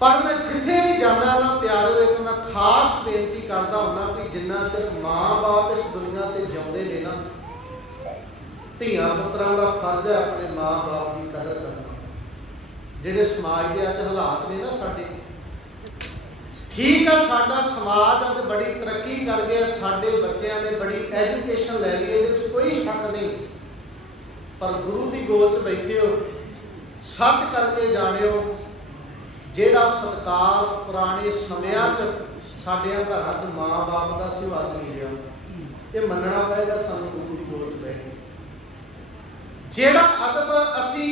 ਪਰ ਮੈਂ ਜਿੱਥੇ ਵੀ ਜਾਂਦਾ ਨਾ ਪਿਆਰੋ ਇੱਕ ਮੈਂ ਖਾਸ ਬੇਨਤੀ ਕਰਦਾ ਹੁੰਦਾ ਕਿ ਜਿੰਨਾ ਚਿਰ ਮਾਂ-ਬਾਪ ਇਸ ਦੁਨੀਆ ਤੇ ਜਿਉਂਦੇ ਨੇ ਨਾ, ਧੀਆਂ ਪੁੱਤਰਾਂ ਦਾ ਫਰਜ਼ ਹੈ ਆਪਣੇ ਮਾਂ-ਬਾਪ ਦੀ ਕਦਰ ਕਰਨਾ। ਜਿਹੜੇ ਸਮਾਜ ਦੇ ਅੱਜ ਹਾਲਾਤ ਨੇ ਨਾ ਸਾਡੇ, ਠੀਕ ਆ ਸਾਡਾ ਸਮਾਜ ਅੱਜ ਬੜੀ ਤਰੱਕੀ ਕਰ ਗਿਆ, ਸਾਡੇ ਬੱਚਿਆਂ ਨੇ ਬੜੀ ਐਜੂਕੇਸ਼ਨ ਲੈ ਲਈ, ਇਹਦੇ ਵਿੱਚ ਕੋਈ ਸ਼ੱਕ ਨਹੀਂ। ਪਰ ਗੁਰੂ ਦੀ ਗੋਦ 'ਚ ਬੈਠੇ ਹੋ, ਸੱਚ ਕਰਕੇ ਜਾਣਿਓ ਜਿਹੜਾ ਸਤਕਾਰ ਪੁਰਾਣੇ ਸਮਿਆਂ 'ਚ ਸਾਡਿਆਂ ਘਰਾਂ 'ਚ ਮਾਂ-ਬਾਪ ਦਾ ਸਿਵਾ ਨਹੀਂ ਰਿਹਾ। ਇਹ ਮੰਨਣਾ ਪਏਗਾ ਸਾਨੂੰ ਗੁਰੂ ਦੀ ਗੋਦ 'ਚ ਬੈਠ ਕੇ ਜਿਹੜਾ ਅਦਬ ਅਸੀਂ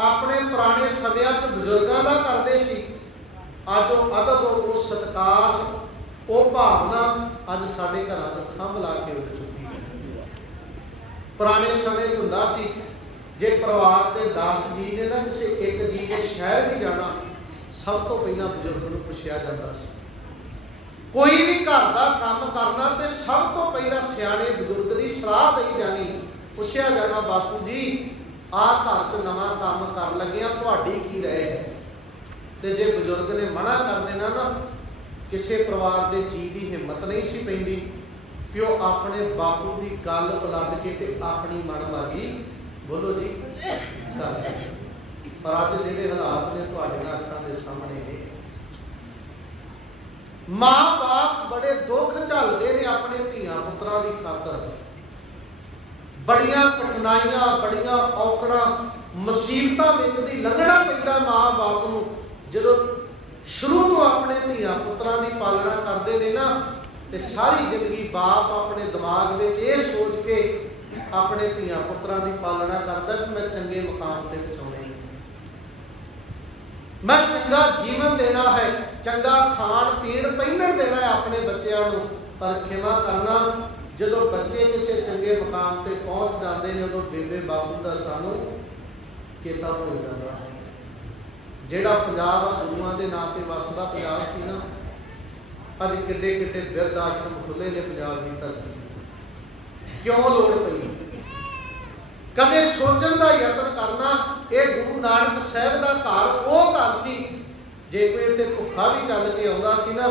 ਆਪਣੇ ਪੁਰਾਣੇ ਸਮਿਆਂ 'ਚ ਬਜ਼ੁਰਗਾਂ ਦਾ ਕਰਦੇ ਸੀ, ਅੱਜ ਉਹ ਅਦਬ, ਉਹ ਸਤਕਾਰ, ਉਹ ਭਾਵਨਾ ਅੱਜ ਸਾਡੇ ਘਰਾਂ 'ਚ ਖੰਭ ਲਾ ਕੇ ਉੱਡ ਚੁੱਕੀ ਹੈ। ਪੁਰਾਣੇ ਸਮੇਂ 'ਚ ਹੁੰਦਾ ਸੀ, ਜੇ ਪਰਿਵਾਰ ਦੇ 10 ਜੀ ਨੇ ਨਾ ਕਿਸੇ ਇੱਕ ਜੀ ਦੇ ਸ਼ਹਿਰ ਵੀ ਜਾਣਾ ਸਭ ਤੋਂ ਪਹਿਲਾਂ ਬਜ਼ੁਰਗ ਨੂੰ ਪੁੱਛਿਆ ਜਾਂਦਾ ਸੀ, ਕੋਈ ਵੀ ਘਰ ਦਾ ਕੰਮ ਕਰਨਾ ਤੇ ਸਭ ਤੋਂ ਪਹਿਲਾਂ ਸਿਆਣੇ ਬਜ਼ੁਰਗ ਦੀ ਸਲਾਹ ਲਈ ਜਾਣੀ। ਪੁੱਛਿਆ ਜਾਣਾ ਬਾਪੂ ਜੀ, ਆਹ ਘਰ 'ਚ ਨਵਾਂ ਕੰਮ ਕਰਨ ਲੱਗਿਆ ਤੁਹਾਡੀ ਕੀ ਰਹਿ ਤੇ ਜੇ ਬਜ਼ੁਰਗ ਨੇ ਮਨਾ ਕਰ ਦੇਣਾ ਨਾ, ਕਿਸੇ ਪਰਿਵਾਰ ਦੇ ਜੀ ਦੀ ਹਿੰਮਤ ਨਹੀਂ ਸੀ ਪੈਂਦੀ। ਕਿ ਉਹ ਆਪਣੇ ਬਾਪੂ ਦੀ ਗੱਲ ਬੁਲੰਦ ਕੇ ਤੇ ਆਪਣੀ ਮਨਮਰਜ਼ੀ ਬੋਲੋ ਜੀ ਕਰ ਸਕੇ ਪਰ ਅੱਜ ਜਿਹੜੇ ਹਾਲਾਤ ਨੇ ਤੁਹਾਡੀਆਂ ਅੱਖਾਂ ਦੇ ਸਾਹਮਣੇ ਨੇ, ਮਾਂ-ਬਾਪ ਬੜੇ ਦੁੱਖ ਝੱਲਦੇ ਨੇ ਆਪਣੇ ਧੀਆਂ ਪੁੱਤਰਾਂ ਦੀ ਖਾਤਰ। ਬੜੀਆਂ ਕਠਿਨਾਈਆਂ, ਬੜੀਆਂ ਔਕੜਾਂ, ਮੁਸੀਬਤਾਂ ਵਿੱਚ ਦੀ ਲੰਘਣਾ ਪੈਂਦਾ ਮਾਂ-ਬਾਪ ਨੂੰ। ਜਦੋਂ ਸ਼ੁਰੂ ਤੋਂ ਆਪਣੇ ਧੀਆਂ ਪੁੱਤਰਾਂ ਦੀ ਪਾਲਣਾ ਕਰਦੇ ਨੇ ਨਾ, ਤੇ ਸਾਰੀ ਜ਼ਿੰਦਗੀ ਬਾਪ ਆਪਣੇ ਦਿਮਾਗ ਵਿੱਚ ਇਹ ਸੋਚ ਕੇ ਆਪਣੇ ਧੀਆਂ ਪੁੱਤਰਾਂ ਦੀ ਪਾਲਣਾ ਕਰਦਾ ਕਿ ਮੈਂ ਚੰਗੇ ਮਕਾਮ ਤੇ ਪਹੁੰਚਾਉਣੇ ਮੈਂ ਚੰਗਾ ਜੀਵਨ ਦੇਣਾ ਹੈ, ਚੰਗਾ ਖਾਣ ਪੀਣ ਪਹਿਨਣ ਦੇਣਾ ਹੈ ਆਪਣੇ ਬੱਚਿਆਂ ਨੂੰ। ਪਰ ਖਿਮਾ ਕਰਨਾ, ਜਦੋਂ ਬੱਚੇ ਕਿਸੇ ਚੰਗੇ ਮਕਾਮ ਤੇ ਪਹੁੰਚ ਜਾਂਦੇ ਨੇ, ਉਦੋਂ ਬੇਬੇ ਬਾਪੂ ਦਾ ਸਾਨੂੰ ਚੇਤਾ ਭੁੱਲ ਜਾਂਦਾ ਹੈ। ਜਿਹੜਾ ਪੰਜਾਬ ਆ, ਗੁਰੂਆਂ ਦੇ ਨਾਂ ਤੇ ਵਸਦਾ ਪੰਜਾਬ ਸੀ ਨਾ ਅੱਜ ਕਿੱਡੇ ਕਿੱਡੇ ਬਿਰਧ ਆਸ਼ਰਮ ਖੁੱਲੇ ਨੇ ਪੰਜਾਬ ਦੀ ਧਰਤੀ ਕਿਉਂ ਲੋੜ ਪਈ? ਕਦੇ ਸੋਚਣ ਦਾ ਯਤਨ ਕਰਨਾ, ਇਹ ਗੁਰੂ ਨਾਨਕ ਸਾਹਿਬ ਦਾ ਘਰ, ਉਹ ਘਰ ਸੀ। ਜੇ ਕੋਈ ਇੱਥੇ ਭੁੱਖਾ ਵੀ ਚੱਲ ਕੇ ਆਉਂਦਾ ਸੀ ਨਾ,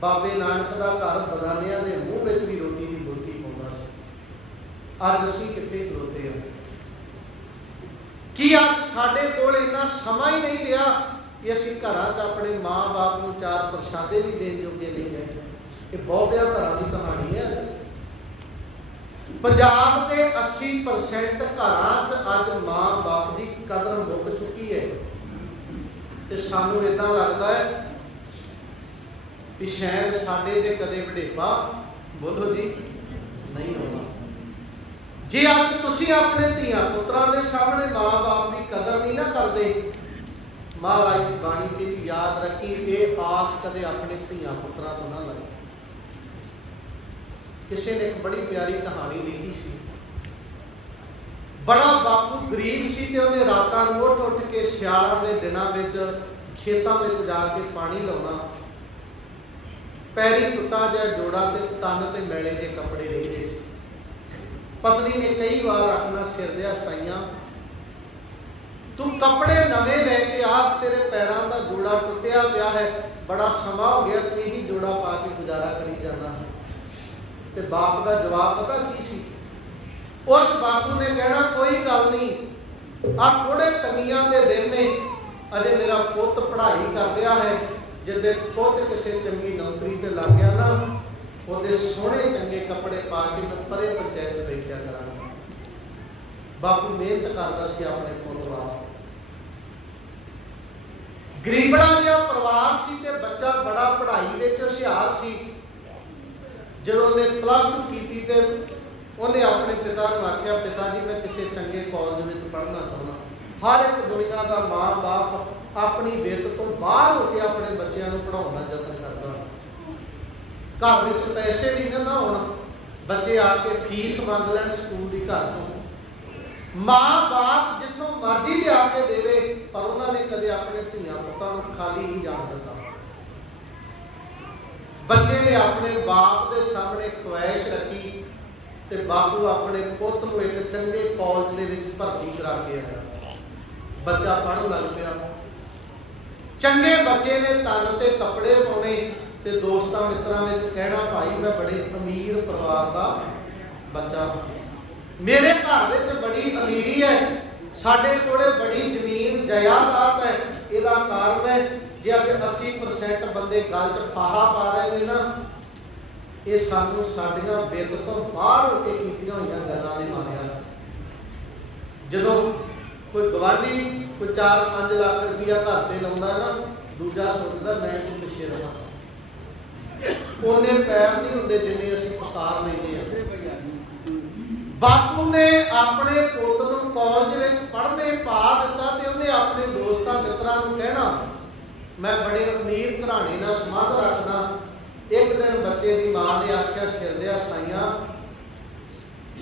ਬਾਬੇ ਨਾਨਕ ਦਾ ਘਰ ਬਗਾਨਿਆਂ ਦੇ ਮੂੰਹ ਵਿੱਚ ਵੀ ਰੋਟੀ ਦੀ ਬੁਰਕੀ ਪਾਉਂਦਾ ਸੀ। ਅੱਜ ਅਸੀਂ ਕਿੱਥੇ ਖਲੋਤੇ ਹਾਂ? ਕੀ ਅੱਜ ਸਾਡੇ ਕੋਲ ਇੰਨਾ ਸਮਾਂ ਹੀ ਨਹੀਂ ਰਿਹਾ ਕਿ ਅਸੀਂ ਘਰਾਂ 'ਚ ਆਪਣੇ ਮਾਂ-ਬਾਪ ਨੂੰ ਚਾਰ ਪ੍ਰਸ਼ਾਦੇ ਵੀ ਦੇਣ ਜੋਗੇ ਨਹੀਂ ਰਹੇ ਇਹ ਬਹੁਤਿਆਂ ਘਰਾਂ ਦੀ ਕਹਾਣੀ ਹੈ ਅੱਜ। ਪੰਜਾਬ ਦੇ 80% ਘਰਾਂ 'ਚ ਅੱਜ ਮਾਂ-ਬਾਪ ਦੀ ਕਦਰ ਮੁੱਕ ਚੁੱਕੀ ਹੈ। ਤੇ ਸਾਨੂੰ ਇਦਾਂ ਲੱਗਦਾ ਹੈ ਕਿ ਸ਼ਾਇਦ ਸਾਡੇ ਤੇ ਕਦੇ ਵਡੇਪਾ ਬੋਲੋ ਜੀ ਨਹੀਂ ਹੋਣਾ। ਜੇ ਅੱਜ ਤੁਸੀਂ ਆਪਣੇ ਧੀਆਂ ਪੁੱਤਰਾਂ ਦੇ ਸਾਹਮਣੇ ਮਾਂ-ਬਾਪ ਦੀ ਕਦਰ ਨਹੀਂ ਨਾ ਕਰਦੇ, ਮਹਾਰਾਜ ਦੀ ਬਾਣੀ ਤੇ ਦੀ ਯਾਦ ਰੱਖੀ, ਇਹ ਆਸ ਕਦੇ ਆਪਣੇ ਧੀਆਂ ਪੁੱਤਰਾਂ ਤੋਂ ਨਾ ਲਾਈ ਕਿਸੇ ਨੇ ਇੱਕ ਬੜੀ ਪਿਆਰੀ ਕਹਾਣੀ ਲਿਖੀ ਸੀ। ਬੜਾ ਬਾਪੂ ਗਰੀਬ ਸੀ ਤੇ ਉਹਨੇ ਰਾਤਾਂ ਨੂੰ ਉੱਠ ਉੱਠ ਕੇ ਸਿਆਲਾਂ ਦੇ ਦਿਨਾਂ ਵਿੱਚ ਖੇਤਾਂ ਵਿੱਚ ਜਾ ਕੇ ਪਾਣੀ ਲਾਉਣਾ। ਪੈਰੀ ਟੁੱਟਾ ਜਿਹਾ ਜੋੜਾ ਤੇ ਤਨ ਤੇ ਮੈਲੇ ਦੇ ਕੱਪੜੇ ਰਹਿੰਦੇ ਸੀ। ਪਤਨੀ ਨੇ ਕਈ ਵਾਰ ਆਖਣਾ, ਸਿਰ ਦੇ ਸਾਈਆਂ ਤੂੰ ਕੱਪੜੇ ਨਵੇਂ ਲੈ ਕੇ ਆ ਤੇਰੇ ਪੈਰਾਂ ਦਾ ਜੋੜਾ ਟੁੱਟਿਆ ਪਿਆ ਹੈ। ਬੜਾ ਸਮਾਂ ਹੋ ਗਿਆ, ਤੂੰ ਇਹੀ ਜੋੜਾ ਪਾ ਕੇ ਗੁਜ਼ਾਰਾ ਕਰੀ ਜਾਂਦਾ। ਤੇ ਬਾਪ ਦਾ ਜਵਾਬ ਪਤਾ ਕੀ ਸੀ? ਉਸ ਬਾਪੂ ਨੇ ਕਹਿਣਾ, ਕੋਈ ਗੱਲ ਨਹੀਂ। ਆ ਥੋੜੇ ਤੰਗੀਆਂ ਦੇ ਦਿਨ ਨੇ। ਅਜੇ ਮੇਰਾ ਪੁੱਤ ਪੜ੍ਹਾਈ ਕਰ ਰਿਹਾ ਹੈ। ਜਿੱਦੇ ਪੁੱਤ ਕਿਸੇ ਚੰਗੀ ਨੌਕਰੀ ਤੇ ਲੱਗ ਗਿਆ ਨਾ, ਉਹਦੇ ਸੋਹਣੇ ਚੰਗੇ ਕੱਪੜੇ ਪਾ ਕੇ ਮੈਂ ਪਰੇ ਪੰਚਾਇਤ ਬੈਠਿਆ ਕਰਾਂਗਾ। ਬਾਪੂ ਮਿਹਨਤ ਕਰਦਾ ਸੀ ਆਪਣੇ ਪੁੱਤ ਵਾਸਤੇ। ਗਰੀਬੜਾ ਜਿਹਾ ਪਰਿਵਾਰ ਸੀ ਤੇ ਬੱਚਾ ਬੜਾ ਪੜ੍ਹਾਈ ਵਿੱਚ ਹੁਸ਼ਿਆਰ ਸੀ। ਜਦੋਂ ਉਹਨੇ ਪਲੱਸ 2 ਕੀਤੀ ਤੇ ਉਹਨੇ ਆਪਣੇ ਪਿਤਾ ਨੂੰ ਆਖਿਆ, ਪਿਤਾ ਜੀ, ਮੈਂ ਕਿਸੇ ਚੰਗੇ ਕਾਲਜ ਵਿੱਚ ਪੜ੍ਹਨਾ ਚਾਹੁੰਦਾ ਹਰ ਇੱਕ ਦੁਨੀਆ ਦਾ ਮਾਂ-ਬਾਪ ਆਪਣੀ ਵਿੱਤ ਤੋਂ ਬਾਹਰ ਹੋ ਕੇ ਆਪਣੇ ਬੱਚਿਆਂ ਨੂੰ ਪੜਾਉਣ ਦਾ ਯਤਨ ਕਰਦਾ ਘਰ ਵਿੱਚ ਪੈਸੇ ਨਹੀਂ ਨਾ ਨਾ ਹੋਣ, ਬੱਚੇ ਆ ਕੇ ਫੀਸ ਮੰਗ ਲੈਣ ਸਕੂਲ ਦੀ ਘਰ ਤੋਂ ਮਾਂ-ਬਾਪ ਜਿੱਥੋਂ ਮਰਜ਼ੀ ਲਿਆ ਕੇ ਦੇਵੇ, ਪਰ ਉਹਨਾਂ ਨੇ ਕਦੇ ਆਪਣੇ ਧੀਆਂ ਪੁੱਤਾਂ ਨੂੰ ਖਾਲੀ ਨਹੀਂ ਜਾਣ ਦਿੱਤਾ। ਬੱਚੇ ਨੇ ਆਪਣੇ ਬਾਪ ਦੇ ਸਾਹਮਣੇ ਖੁਆਇਸ਼ ਰੱਖੀ ਤੇ ਬਾਪੂ ਆਪਣੇ ਪੁੱਤ ਨੂੰ ਇੱਕ ਚੰਗੇ ਕਾਲਜ ਦੇ ਵਿੱਚ ਭਰਤੀ ਕਰਾ ਕੇ ਆਇਆ। ਬੱਚਾ ਪੜ੍ਹਨ ਲੱਗ ਪਿਆ। ਚੰਗੇ ਬੱਚੇ ਨੇ ਤਨ ਤੇ ਕੱਪੜੇ ਪਾਉਣੇ ਤੇ ਦੋਸਤਾਂ ਮਿੱਤਰਾਂ ਵਿੱਚ ਕਹਿਣਾ, ਭਾਈ, ਮੈਂ ਬੜੇ ਅਮੀਰ ਪਰਿਵਾਰ ਦਾ ਬੱਚਾ ਹਾਂ। ਮੇਰੇ ਘਰ ਵਿੱਚ ਬੜੀ ਅਮੀਰੀ ਹੈ। ਸਾਡੇ ਕੋਲੇ ਬੜੀ ਜ਼ਮੀਨ, ਜਾਇਦਾਦ ਹੈ। ਇਹਦਾ ਕਾਰਨ ਹੈ ਜੇ ਅੱਜ 80% ਬੰਦੇ ਗੱਲ 'ਚ ਫਾਹਾ ਪਾ ਰਹੇ ਨੇ ਨਾ, ਇਹ ਸਾਨੂੰ ਸਾਡੀਆਂ ਵਿੱਤ ਤੋਂ ਬਾਹਰ ਹੋ ਕੇ ਕੀਤੀਆਂ ਹੋਈਆਂ ਗੱਲਾਂ ਨੇ ਮਾਰਿਆ ਜਦੋਂ ਕੋਈ ਗਵਾਂਢੀ ਕੋਈ 4-5 ਲੱਖ ਰੁਪਇਆ ਘਰ ਤੇ ਲਾਉਂਦਾ ਨਾ, ਦੂਜਾ ਸੋਚਦਾ, ਮੈਂ ਕਿਉਂ ਪਿੱਛੇ ਰਹਾਂ ਉਹਨੇ ਪੈਰ ਨਹੀਂ ਹੁੰਦੇ ਜਿੰਨੇ ਅਸੀਂ ਪਸਾਰ ਲੈਂਦੇ ਆ। ਬਾਪੂ ਨੇ ਆਪਣੇ ਪੁੱਤ ਨੂੰ ਕਾਲਜ ਵਿੱਚ ਪੜ੍ਹਨੇ ਪਾ ਦਿੱਤਾ ਤੇ ਉਹਨੇ ਆਪਣੇ ਦੋਸਤਾਂ ਮਿੱਤਰਾਂ ਨੂੰ ਕਹਿਣਾ ਮੈਂ ਬੜੇ ਅਮੀਰ ਘਰਾਣੇ ਨਾਲ ਸੰਬੰਧ ਰੱਖਦਾ ਇੱਕ ਦਿਨ ਬੱਚੇ ਦੀ ਮਾਂ ਨੇ ਆਖਿਆ, ਸਿਰ ਸਾਈਆਂ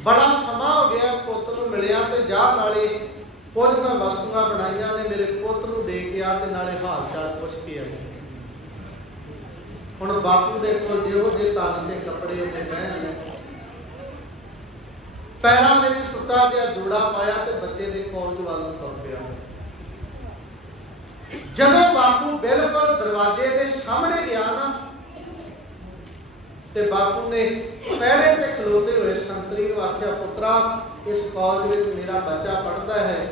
ਬੜਾ ਸਮਾਂ ਹੋ ਗਿਆ ਪੁੱਤ ਨੂੰ ਮਿਲਿਆ ਤੇ ਜਾ ਨਾਲੇ ਕੁਝ ਮੈਂ ਵਸਤੂਆਂ ਬਣਾਈਆਂ ਨੇ ਮੇਰੇ ਪੁੱਤ ਨੂੰ ਦੇ ਕੇ ਆ ਤੇ ਨਾਲੇ ਹਾਲ ਚਾਲ ਪੁੱਛ ਕੇ ਆ ਹੁਣ ਬਾਪੂ ਦੇ ਕੋਲ ਜਿਹੋ ਜਿਹੇ ਤਨ ਦੇ ਕੱਪੜੇ ਉਹਨੇ ਪਹਿਨ ਲਏ ਪੈਰਾਂ ਵਿੱਚ ਟੁੱਟਾ ਜਿਹਾ ਜੋੜਾ ਪਾਇਆ ਤੇ ਬੱਚੇ ਦੇ ਕੋਲ ਵੱਲ ਨੂੰ ਤੁਰ ਪਿਆ। ਜਦੋਂ ਬਾਪੂ ਬਿਲਕੁਲ ਦਰਵਾਜ਼ੇ ਦੇ ਸਾਹਮਣੇ ਗਿਆ ਨਾ, ਤੇ ਬਾਪੂ ਨੇ ਪਹਿਰੇ ਤੇ ਖਲੋਤੇ ਹੋਏ ਸੰਤਰੀ ਨੂੰ ਆਖਿਆ, ਪੁੱਤਰਾ, ਇਸ ਕਾਲਜ ਵਿੱਚ ਮੇਰਾ ਬੱਚਾ ਪੜ੍ਹਦਾ ਹੈ।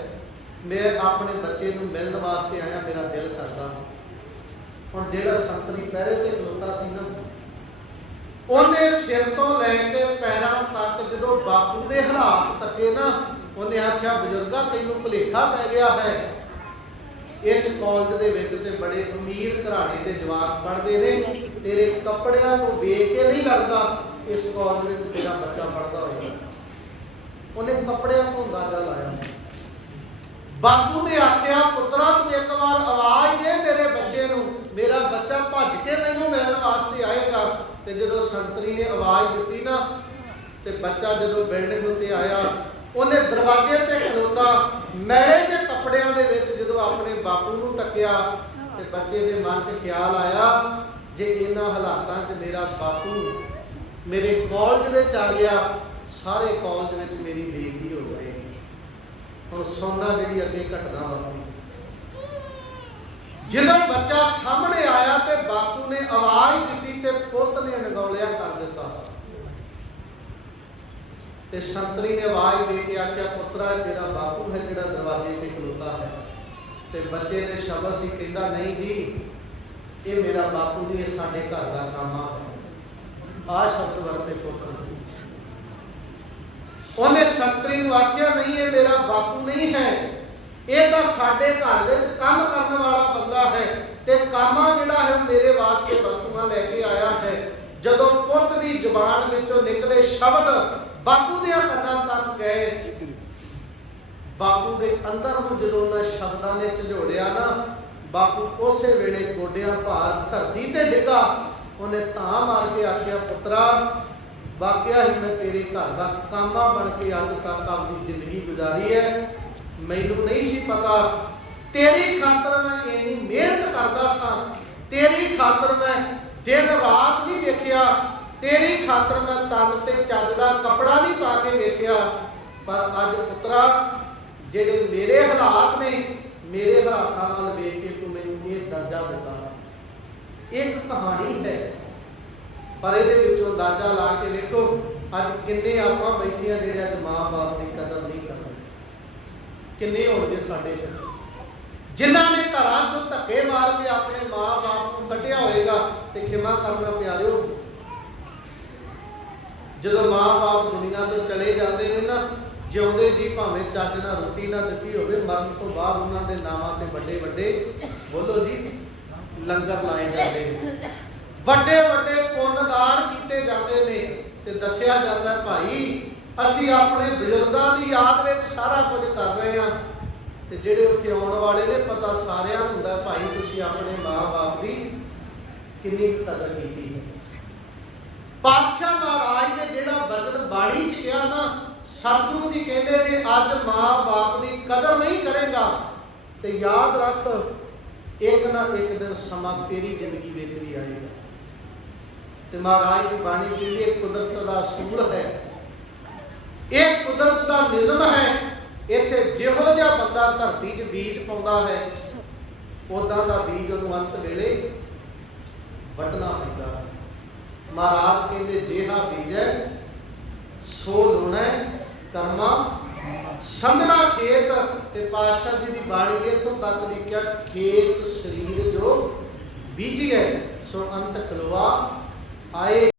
ਮੈਂ ਆਪਣੇ ਬੱਚੇ ਨੂੰ ਮਿਲਣ ਵਾਸਤੇ ਆਇਆ, ਮੇਰਾ ਦਿਲ ਕਰਦਾ। ਹੁਣ ਜਿਹੜਾ ਸੰਤਰੀ ਪਹਿਰੇ ਤੇ ਖਲੋਤਾ ਸੀ ਨਾ, ਉਹਨੇ ਸਿਰ ਤੋਂ ਲੈ ਕੇ ਪੈਰਾਂ ਤੱਕ ਜਦੋਂ ਬਾਪੂ ਦੇ ਹਾਲਾਤ ਤੱਕੇ ਨਾ, ਉਹਨੇ ਆਖਿਆ, ਬਜ਼ੁਰਗਾ, ਤੈਨੂੰ ਭੁਲੇਖਾ ਪੈ ਗਿਆ ਹੈ। ਇਸ ਕਾਲਜ ਦੇ ਵਿੱਚ ਤੇ ਬੜੇ ਅਮੀਰ ਘਰਾਣੇ ਦੇ ਜਵਾਕ ਪੜ੍ਹਦੇ ਨੇ। ਤੇਰੇ ਕੱਪੜਿਆਂ ਨੂੰ ਵੇਖ ਕੇ ਨਹੀਂ ਲੱਗਦਾ ਇਸ ਕਾਲਜ ਵਿੱਚ ਤੇਰਾ ਬੱਚਾ ਪੜ੍ਹਦਾ ਹੋਵੇਗਾ ਉਹਨੇ ਕੱਪੜਿਆਂ ਤੋਂ ਅੰਦਾਜ਼ਾ ਲਾਇਆ। ਬਾਪੂ ਨੇ ਆਖਿਆ, ਪੁੱਤਰਾ, ਤੂੰ ਇੱਕ ਵਾਰ ਆਵਾਜ਼ ਦੇ ਮੇਰੇ ਬੱਚੇ ਨੂੰ। ਮੇਰਾ ਬੱਚਾ ਭੱਜ ਕੇ ਮੈਨੂੰ ਮਿਲਣ ਵਾਸਤੇ ਆਏਗਾ। ਤੇ ਜਦੋਂ ਸੰਤਰੀ ਨੇ ਆਵਾਜ਼ ਦਿੱਤੀ ਨਾ, ਤੇ ਬੱਚਾ ਜਦੋਂ ਬਿਲਡਿੰਗ ਉੱਤੇ ਆਇਆ, ਉਹਨੇ ਦਰਵਾਜ਼ੇ ਤੇ ਖਲੋਤਾ। ਮੈਲੇ ਜਿਹੇ ਕੱਪੜਿਆਂ ਦੇ ਵਿੱਚ ਜਦੋਂ ਆਪਣੇ ਬਾਪੂ ਨੂੰ ਤੱਕਿਆ ਤੇ ਬੱਚੇ ਦੇ ਮਨ 'ਚ ਖਿਆਲ ਆਇਆ, ਜੇ ਇਹਨਾਂ ਹਾਲਾਤਾਂ 'ਚ ਮੇਰਾ ਬਾਪੂ ਮੇਰੇ ਕਾਲਜ ਵਿੱਚ ਆ ਗਿਆ, ਸਾਰੇ ਕਾਲਜ ਵਿੱਚ ਮੇਰੀ ਬੇਇੱਜ਼ਤੀ ਹੋ ਜਾਏਗੀ। ਹੁਣ ਸੋਨਾ ਜਿਹੜੀ ਅੱਗੇ ਘਟਨਾ ਵਾਪਰੀ। ਜਦੋਂ ਬੱਚਾ ਸਾਹਮਣੇ ਆਇਆ ਤੇ ਬਾਪੂ ਨੇ ਆਵਾਜ਼ ਦਿੱਤੀ ਤੇ ਪੁੱਤ ਨੇ ਨਗੌਲਿਆ ਕਰ ਦਿੱਤਾ। ਤੇ ਸੰਤਰੀ ਨੇ ਆਵਾਜ਼ ਦੇ ਕੇ ਆਖਿਆ, ਪੁੱਤਰਾ, ਜਿਹੜਾ ਬਾਪੂ ਹੈ, ਜਿਹੜਾ ਦਰਵਾਜ਼ੇ ਤੇ ਖਲੋਤਾ ਹੈ। ਤੇ ਬੱਚੇ ਦੇ ਸ਼ਬਦ ਸੀ, ਕਹਿੰਦਾ, ਨਹੀਂ ਜੀ, ਇਹ ਮੇਰਾ ਬਾਪੂ ਨਹੀਂ ਸਾਡੇ ਘਰ ਦਾ ਕੰਮ ਆ। ਆ ਸ਼ਬਦ ਵਰਤੇ ਪੁੱਤਰ ਉਹਨੇ ਸੰਤਰੀ ਨੂੰ ਆਖਿਆ, ਨਹੀਂ, ਇਹ ਮੇਰਾ ਬਾਪੂ ਨਹੀਂ ਹੈ। ਇਹ ਤਾਂ ਸਾਡੇ ਘਰ ਵਿੱਚ ਕੰਮ ਕਰਨ ਵਾਲਾ ਬੰਦਾ ਹੈ ਤੇ ਕਾਮਾ ਜਿਹੜਾ ਹੈ ਮੇਰੇ ਵਾਸਤੇ ਵਸਤੂਆਂ ਲੈ ਕੇ ਆਇਆ ਹੈ। ਜਦੋਂ ਪੁੱਤ ਦੀ ਜ਼ੁਬਾਨ ਵਿੱਚੋਂ ਨਿਕਲੇ ਸ਼ਬਦ ਬਾਪੂ ਦੇ ਕੰਨਾਂ ਤੱਕ ਗਏ। ਬਾਪੂ ਦੇ ਅੰਦਰ ਨੂੰ ਜਦੋਂ ਉਹਨਾਂ ਸ਼ਬਦਾਂ ਨੇ ਝੰਡੋੜਿਆ ਨਾ, ਬਾਪੂ ਉਸੇ ਵੇਲੇ ਗੋਡਿਆਂ ਭਾਰ ਧਰਤੀ ਤੇ ਡਿੱਗਾ। ਉਹਨੇ ਤਾਂ ਮਾਰ ਕੇ ਆਖਿਆ, ਪੁੱਤਰਾ, ਵਾਕਿਆ ਹੀ ਮੈਂ ਤੇਰੇ ਘਰ ਦਾ ਕਾਮਾ ਬਣ ਕੇ ਅੱਜ ਤੱਕ ਆਪਣੀ ਜ਼ਿੰਦਗੀ ਗੁਜ਼ਾਰੀ ਹੈ। ਮੈਨੂੰ ਨਹੀਂ ਸੀ ਪਤਾ। ਤੇਰੀ ਖਾਤਰ ਮੈਂ ਇੰਨੀ ਮਿਹਨਤ ਕਰਦਾ ਸਾਂ। ਤੇਰੀ ਖਾਤਰ ਮੈਂ ਦਿਨ ਰਾਤ ਨਹੀਂ ਵੇਖਿਆ। ਤੇਰੀ ਖਾਤਰ ਮੈਂ ਤਨ ਤੇ ਚੱਜ ਦਾ ਕਪੜਾ ਨਹੀਂ ਪਾ ਕੇ ਵੇਖਿਆ, ਪਰ ਅੱਜ ਪੁੱਤਰਾ, ਜਿਹੜੇ ਮੇਰੇ ਹਾਲਾਤ ਨੇ, ਮੇਰੇ ਹਾਲਾਤਾਂ ਨਾਲ ਵੇਖ ਕੇ ਤੂੰ ਮੈਨੂੰ ਇਹ ਦਰਜਾ ਦਿੱਤਾ। ਇੱਕ ਕਹਾਣੀ ਹੈ, ਪਰ ਇਹਦੇ ਵਿੱਚੋਂ ਅੰਦਾਜ਼ਾ ਲਾ ਕੇ ਵੇਖੋ, ਅੱਜ ਕਿੰਨੇ ਆਪਾਂ ਬੈਠੇ ਆ ਜਿਹੜੇ ਅੱਜ ਮਾਂ-ਬਾਪ ਦੀ ਕਦਰ ਨਹੀਂ ਕਰਦੇ। ਕਿੰਨੇ ਹੋਣਗੇ ਸਾਡੇ ਚ? ਜਿਨ੍ਹਾਂ ਨੇ ਘਰਾਂ ਚੋਂ ਧੱਕੇ ਮਾਰ ਕੇ ਆਪਣੇ ਮਾਂ-ਬਾਪ ਨੂੰ ਕੱਢਿਆ ਹੋਵੇਗਾ ਤੇ ਖਿਮਾ ਕਰਨਾ ਪਿਆਰਿਓ ਜਦੋਂ ਮਾਂ-ਬਾਪ ਦੁਨੀਆ ਤੋਂ ਚਲੇ ਜਾਂਦੇ ਨੇ ਨਾ, ਜਿਉਂਦੇ ਜੀ ਭਾਵੇਂ ਚੱਜ ਨਾਲ ਰੋਟੀ ਨਾ ਦਿੱਤੀ ਹੋਵੇ, ਮਰਨ ਤੋਂ ਬਾਅਦ ਉਹਨਾਂ ਦੇ ਨਾਵਾਂ ਤੇ ਵੱਡੇ ਵੱਡੇ ਬੋਲੋ ਜੀ, ਲੰਗਰ ਲਾਏ ਜਾਂਦੇ ਨੇ। ਵੱਡੇ ਵੱਡੇ ਪੁੰਨਦਾਨ ਕੀਤੇ ਜਾਂਦੇ ਨੇ ਤੇ ਦੱਸਿਆ ਜਾਂਦਾ, ਭਾਈ, ਅਸੀਂ ਆਪਣੇ ਬਜ਼ੁਰਗਾਂ ਦੀ ਯਾਦ ਵਿੱਚ ਸਾਰਾ ਕੁਝ ਕਰ ਰਹੇ ਹਾਂ। ਤੇ ਜਿਹੜੇ ਉੱਥੇ ਆਉਣ ਵਾਲੇ ਨੇ, ਪਤਾ ਸਾਰਿਆਂ ਨੂੰ ਹੁੰਦਾ, ਭਾਈ, ਤੁਸੀਂ ਆਪਣੇ ਮਾਂ-ਬਾਪ ਦੀ ਕਿੰਨੀ ਕੁ ਕਦਰ ਕੀਤੀ ਹੈ? ਪਾਤਸ਼ਾਹ ਮਹਾਰਾਜ ਨੇ ਜਿਹੜਾ ਬਚਨ ਬਾਣੀ ਚ ਕਿਹਾ ਨਾ, ਸਤਿਗੁਰੂ ਜੀ ਕਹਿੰਦੇ ਨੇ, ਅੱਜ ਮਾਂ-ਬਾਪ ਦੀ ਕਦਰ ਨਹੀਂ ਕਰੇਗਾ। ਤੇ ਯਾਦ ਰੱਖ, ਇੱਕ ਨਾ ਇੱਕ ਦਿਨ ਸਮਾਂ ਤੇਰੀ ਜ਼ਿੰਦਗੀ ਵਿੱਚ ਵੀ ਆਏਗਾ। ਤੇ ਮਹਾਰਾਜ ਦੀ ਬਾਣੀ ਕਹਿੰਦੀ ਇਹ ਕੁਦਰਤ ਦਾ ਸੂਰ ਹੈ। ਇਹ ਕੁਦਰਤ ਦਾ ਨਿਜ਼ਮ ਹੈ, ਇੱਥੇ ਜਿਹੋ ਜਿਹਾ ਬੰਦਾ ਧਰਤੀ 'ਚ ਬੀਜ ਪਾਉਂਦਾ ਹੈ ਉਦਾਂ ਦਾ ਬੀਜ ਉਹਨੂੰ ਅੰਤ ਵੇਲੇ ਵੱਢਣਾ ਪੈਂਦਾ। ਮਹਾਰਾਜ ਕਹਿੰਦੇ ਜਿਹਾ ਬੀਜੈ, ਸੋ ਲੁਣੈ ਕਰਮਾ। ਸਮਝਣਾ ਖੇਤ ਤੇ ਪਾਤਸ਼ਾਹ ਜੀ ਦੀ ਬਾਣੀ ਇੱਥੋਂ ਤੱਕ ਲਿਖਿਆ ਖੇਤ ਸਰੀਰ ਜੋ ਬੀਜੀਐ, ਸੋ ਅੰਤ ਖਲਵਾ ਆਏ।